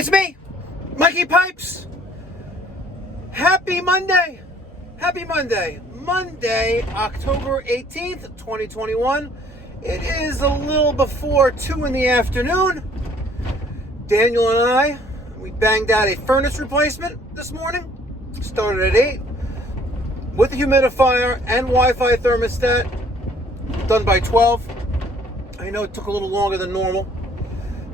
It's me, Mikey Pipes. Happy Monday. Happy Monday. Monday, October 18th, 2021. It is a little before 2 in the afternoon. Daniel and I, we banged out a furnace replacement this morning. Started at 8 with a humidifier and Wi-Fi thermostat. Done by 12. I know it took a little longer than normal.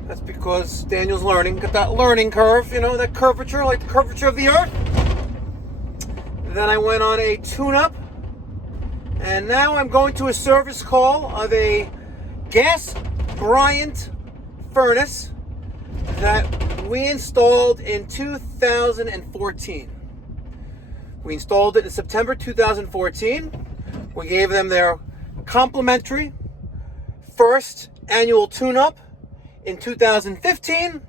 That's because Daniel's learning. Got that learning curve, you know, that curvature, like the curvature of the earth. Then I went on a tune-up. And now I'm going to a service call of a gas Bryant furnace that we installed in 2014. We installed it in September 2014. We gave them their complimentary first annual tune-up in 2015.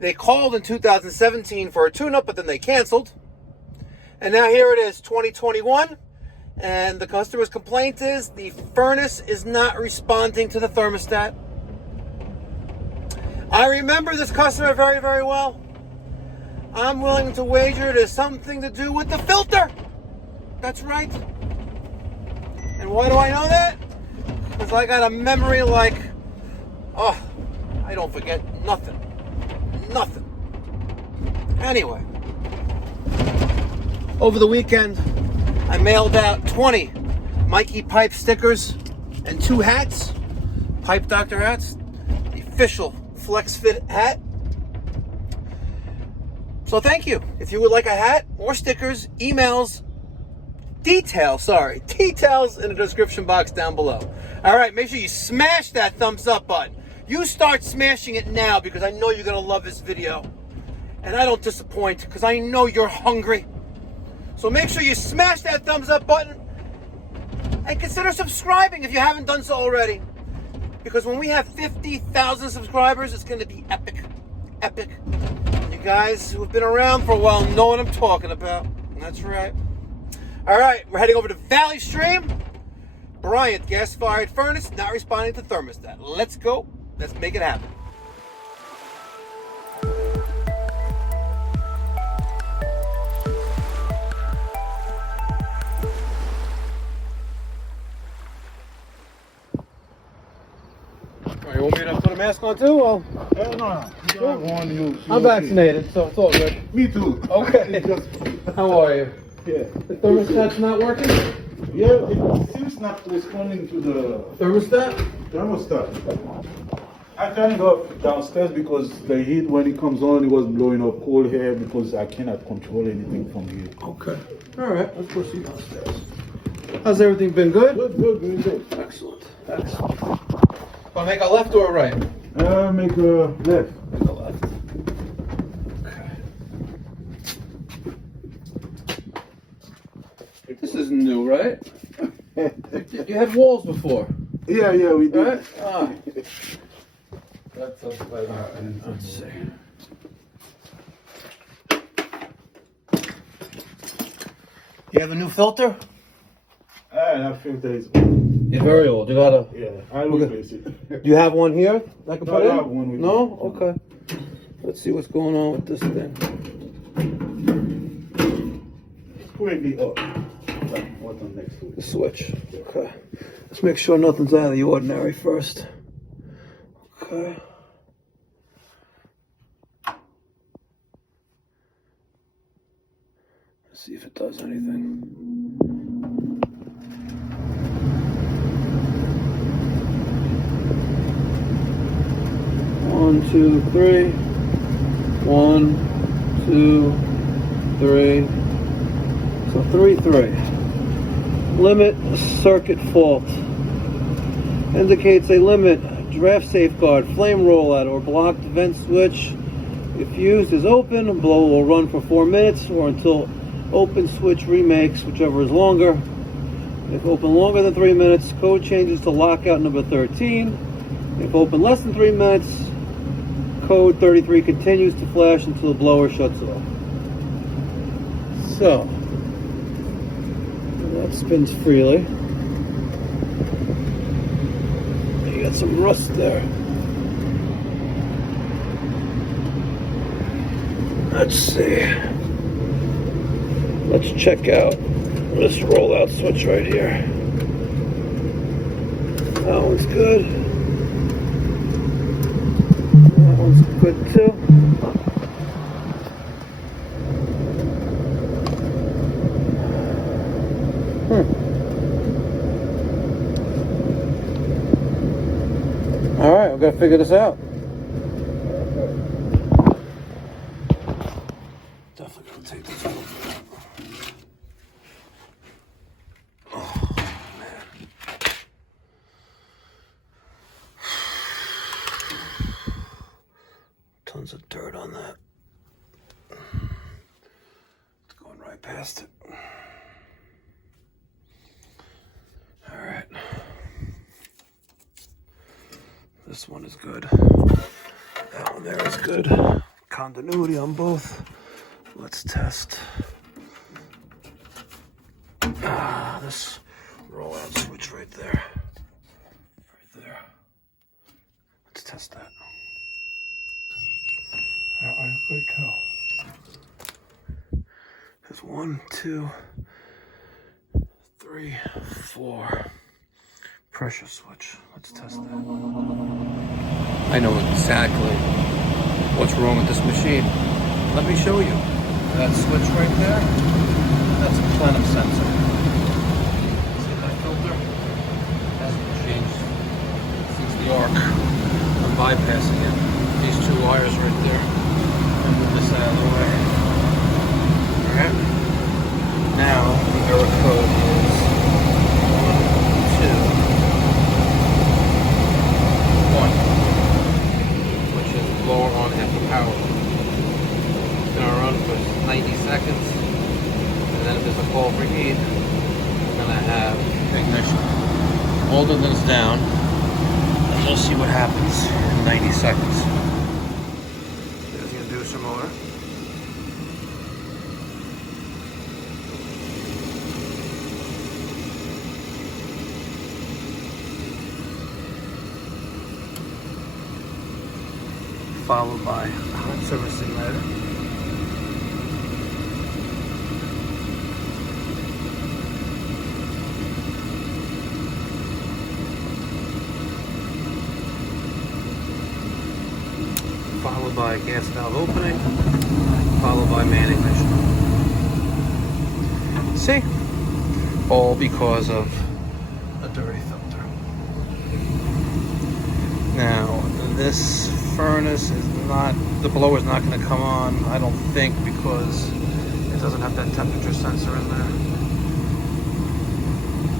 They called in 2017 for a tune-up, but then they canceled. And now here it is, 2021. And the customer's complaint is the furnace is not responding to the thermostat. I remember this customer very, very well. I'm willing to wager it has something to do with the filter. That's right. And why do I know that? Because I got a memory like, oh, I don't forget nothing. Nothing. Anyway, over the weekend, I mailed out 20 Mikey Pipes stickers and 2 hats, Pipe Doctor hats, the official Flex Fit hat. So thank you. If you would like a hat or stickers, details in the description box down below. All right, make sure you smash that thumbs up button. You start smashing it now because I know you're going to love this video. And I don't disappoint because I know you're hungry. So make sure you smash that thumbs up button and consider subscribing if you haven't done so already. Because when we have 50,000 subscribers, it's going to be epic. Epic. And you guys who have been around for a while know what I'm talking about. That's right. All right, we're heading over to Valley Stream. Bryant gas-fired furnace not responding to thermostat. Let's go. Let's make it happen. You want me to put a mask on too? Or? No. I'm vaccinated, so it's all good. Me too. Okay. How are you? Yeah. The thermostat's not working? Yeah, it seems not responding to the Thermostat? I turned it off downstairs because the heat, when it comes on, it was blowing up cold air because I cannot control anything from here. Okay. All right. Let's proceed downstairs. How's everything been? Good? Good. Excellent. Want to make a left or a right? Make a left. Make a left. Okay. This is new, right? You had walls before. Yeah, we did. Right? Ah. That's a slide. Let's see. You have a new filter? That filter is old. It's very old. You gotta. Yeah, I'll replace it. Do you have one here that I can put in? I have one with No? me. Okay. Let's see what's going on with this thing. It's currently up. What's on next to it? The switch. Okay. Let's make sure nothing's out of the ordinary first. Okay. Let's see if it does anything. 1, 2, 3. 1, 2, 3. So 3. Limit circuit fault. Indicates a limit draft safeguard, flame rollout, or blocked vent switch. If used as open, blow will run for 4 minutes or until open switch remakes, whichever is longer. If open longer than 3 minutes, code changes to lockout number 13. If open less than 3 minutes, code 33 continues to flash until the blower shuts off. So, that spins freely. You got some rust there. Let's see. Let's check out this rollout switch right here. That one's good. That one's good too. All right, we've got to figure this out. Definitely gonna take this filter out. Oh man. Tons of dirt on that. It's going right past it. All right. This one is good. That one there is good. Continuity on both. Let's test. This rollout switch right there. Right there. Let's test that. That one's good too. There's 1, 2, 3, 4. Pressure switch. Let's test that. I know exactly what's wrong with this machine. Let me show you. That switch right there, that's a plenum sensor. See that filter? Hasn't changed since the arc. I'm bypassing it. These two wires right there. And move this out of the way. Alright. Now the error code is 1, 2. Which is lower on half the power. It's gonna run for 90 seconds, and then if there's a call for heat, we're gonna have ignition. Hold this down, and you'll see what happens in 90 seconds. There's the inducer motor. Followed by a hot servicing ladder. Followed by gas valve opening, followed by man ignition. See? All because of a dirty filter. Now, this furnace is not, the blower is not going to come on, I don't think, because it doesn't have that temperature sensor in there.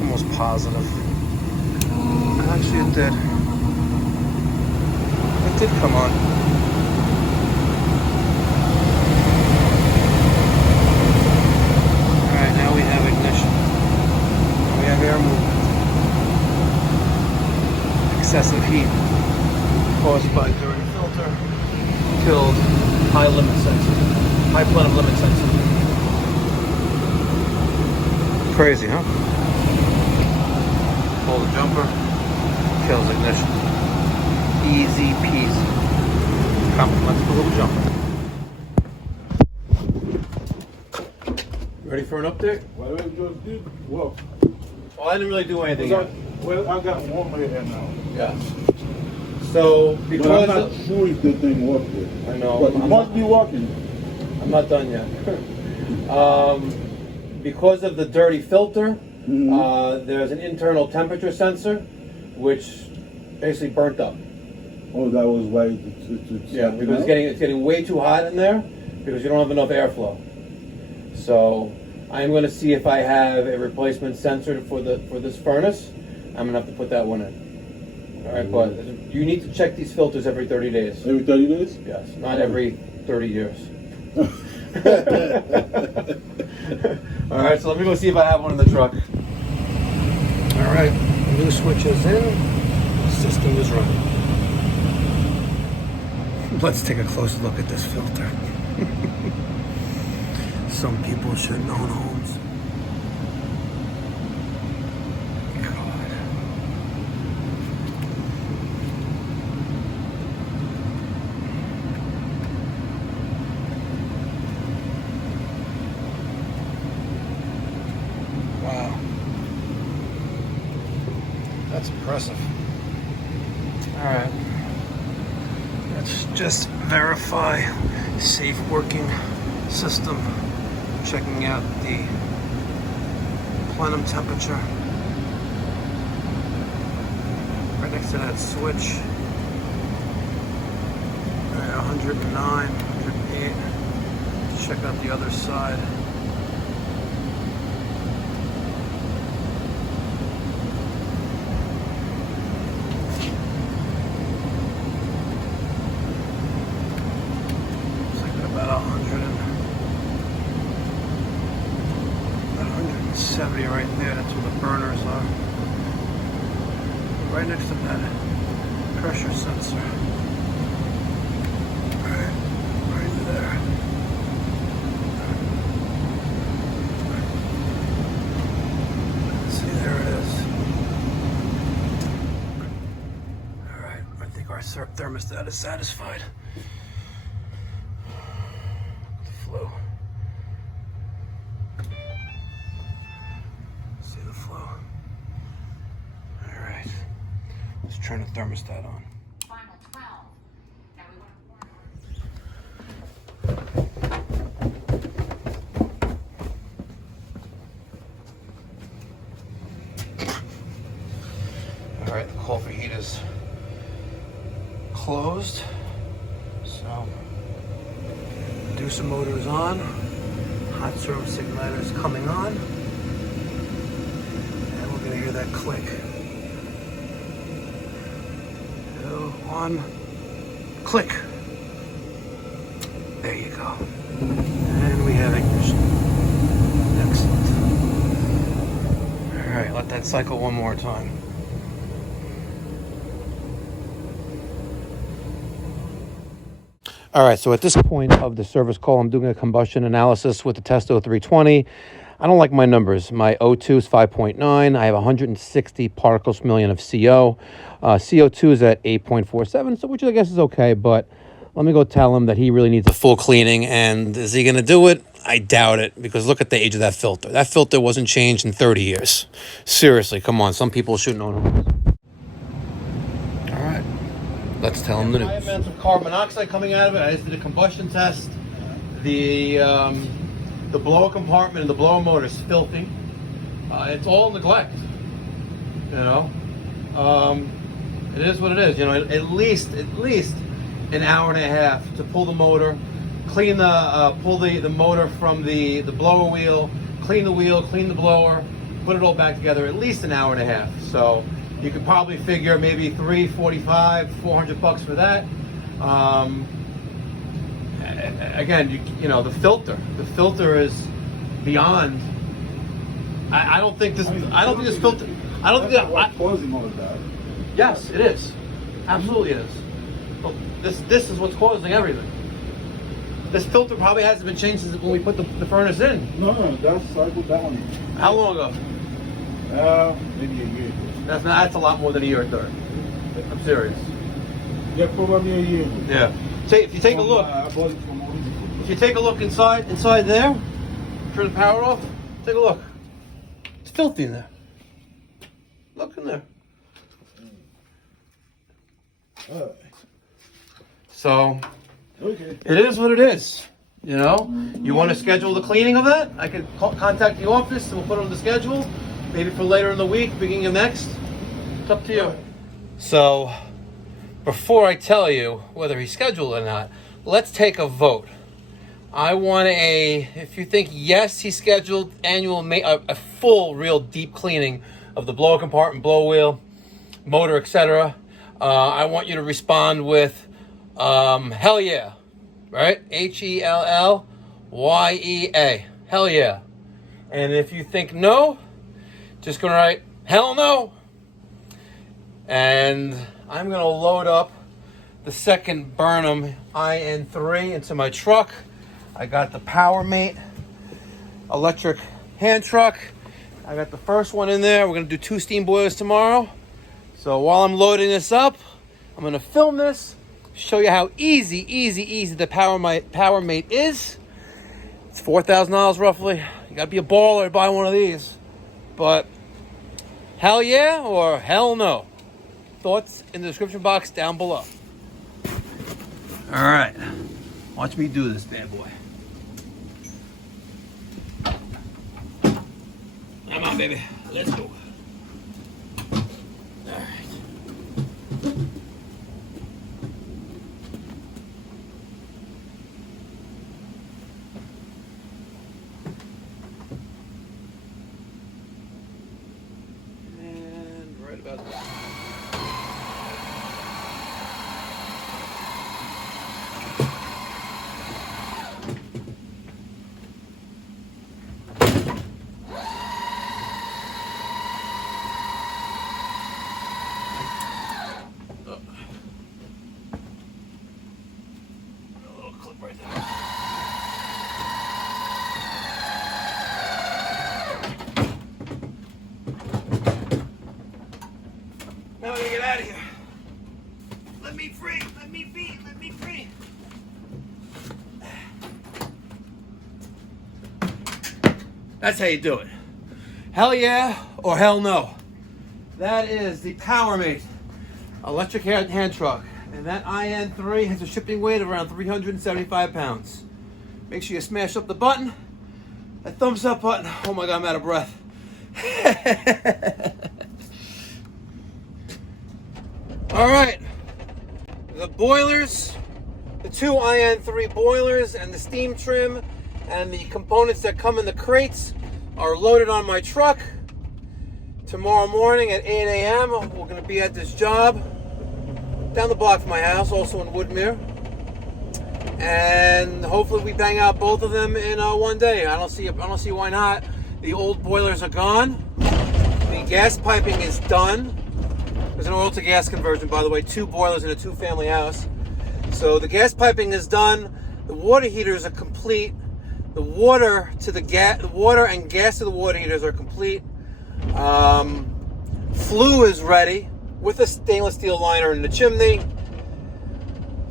Almost positive. Actually, it did. It did come on. Alright, now we have ignition. We have air movement. Excessive heat caused by dirty filter killed high limit sensor, high plenum limit sensor. Crazy, huh? Pull the jumper, kills ignition. Easy peasy. Compliments the little jumper. Ready for an update? What I just did, well, Well, I didn't really do anything yet. well, I got one here now. Yeah. So, But I'm because not sure if the thing worked yet. I know. But it must be working. I'm not done yet. Because of the dirty filter, there's an internal temperature sensor, which basically burnt up. Oh, that was why it's Yeah, because it's getting way too hot in there because you don't have enough airflow. So I'm going to see if I have a replacement sensor for this furnace. I'm going to have to put that one in. All right, but you need to check these filters every 30 days. Every 30 days? Yes, not every 30 years. All right, so let me go see if I have one in the truck. All right, new switch is in. System is running. Let's take a closer look at this filter. Some people shouldn't own homes. God. That's impressive. All right. Let's just verify safe working system. Checking out the plenum temperature. Right next to that switch. All right, 109, 108. Let's check out the other side. About 170 right there. That's where the burners are. Right next to that pressure sensor. Right there. See, there it is. All right, I think our thermostat is satisfied. Flow. See the flow. All right. Let's turn the thermostat on. Final 12. Now we want All right, the coffee heat is closed. So, reducer motor is on. Hot service igniter is coming on. And we're going to hear that click. 2, 1, click. There you go. And we have ignition. Excellent. All right, let that cycle one more time. All right, so at this point of the service call, I'm doing a combustion analysis with the Testo 320. I don't like my numbers. My O2 is 5.9. I have 160 particles per million of CO. CO2 is at 8.47, so which I guess is okay, but let me go tell him that he really needs a full cleaning. And is he going to do it? I doubt it, because look at the age of that filter. That filter wasn't changed in 30 years. Seriously, come on. Some people shouldn't own them. All right. Let's tell him the news. High amounts of carbon monoxide coming out of it. I just did a combustion test. The blower compartment and the blower motor is filthy. It's all neglect. You know, it is what it is. You know, at least an hour and a half to pull the motor, clean pull the motor from the blower wheel, clean the wheel, clean the blower, put it all back together. At least an hour and a half. So you could probably figure maybe $345, $400 for that. Again, you know, the filter is beyond. I don't think this filter. I don't think that. Causing all of that. Yes, it is. Absolutely, it is. But this is what's causing everything. This filter probably hasn't been changed since when we put the furnace in. No, that's cycled down. How long ago? Maybe a year ago. That's a lot more than a year or third. I'm serious. Yeah, probably a year ago. Yeah. If you take a look. I bought it from Home Depot. If you take a look inside there, turn the power off. Take a look. It's filthy in there. Look in there. So, Okay. it is what it is. You know, you want to schedule the cleaning of that? I could contact the office and we'll put it on the schedule. Maybe for later in the week, beginning of next. It's up to you. So, before I tell you whether he's scheduled or not, let's take a vote. I want if you think yes, he's scheduled a full, real deep cleaning of the blower compartment, blower wheel, motor, etc. I want you to respond with hell yeah, right? HELLYEA, hell yeah. And if you think no, just gonna write hell no. And I'm gonna load up the second Burnham IN3 into my truck. I got the PowerMate electric hand truck. I got the first one in there. We're gonna do 2 steam boilers tomorrow. So while I'm loading this up, I'm gonna film this, show you how easy the PowerMate is. It's $4,000 roughly. You gotta be a baller to buy one of these. But Hell yeah or hell no? Thoughts in the description box down below. All right, watch me do this bad boy. Come on, baby, let's go. All right. And right about there. Right there. Now we get out of here. Let me free. Let me be. Let me free. That's how you do it. Hell yeah or hell no. That is the PowerMate electric hand truck. And that IN3 has a shipping weight of around 375 pounds. Make sure you smash up the button. That thumbs up button. Oh my God, I'm out of breath. All right. The boilers, the two IN3 boilers and the steam trim and the components that come in the crates are loaded on my truck. Tomorrow morning at 8 a.m. we're going to be at this job down the block from my house, also in Woodmere, and hopefully we bang out both of them in one day. I don't see why not. The old boilers are gone. The gas piping is done. There's an oil to gas conversion, by the way. 2 boilers in a 2-family house. So the gas piping is done. The water heaters are complete. The water and gas to the water heaters are complete. Flue is ready, with a stainless steel liner in the chimney.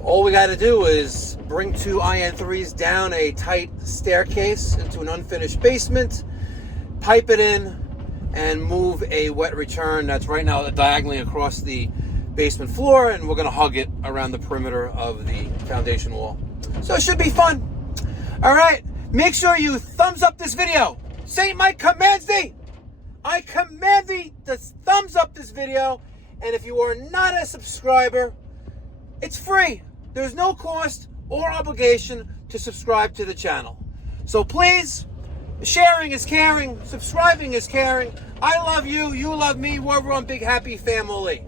All we got to do is bring 2 IN3s down a tight staircase into an unfinished basement, pipe it in, and move a wet return that's right now diagonally across the basement floor, and we're going to hug it around the perimeter of the foundation wall. So it should be fun. All right, make sure you thumbs up this video. Saint Mike commands thee. I command thee to thumbs up this video. And if you are not a subscriber, it's free. There's no cost or obligation to subscribe to the channel. So please, sharing is caring, subscribing is caring. I love you, you love me, we're one big happy family.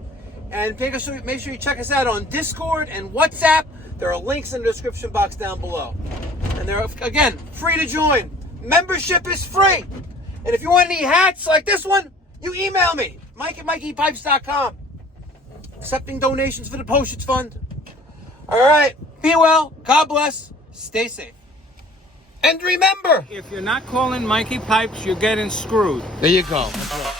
And make sure you check us out on Discord and WhatsApp. There are links in the description box down below. And they're, again, free to join. Membership is free. And if you want any hats like this one, you email me, Mike at MikeyPipes.com. Accepting donations for the Postage Fund. All right. Be well. God bless. Stay safe. And remember, If you're not calling Mikey Pipes, you're getting screwed. there you go. That's right.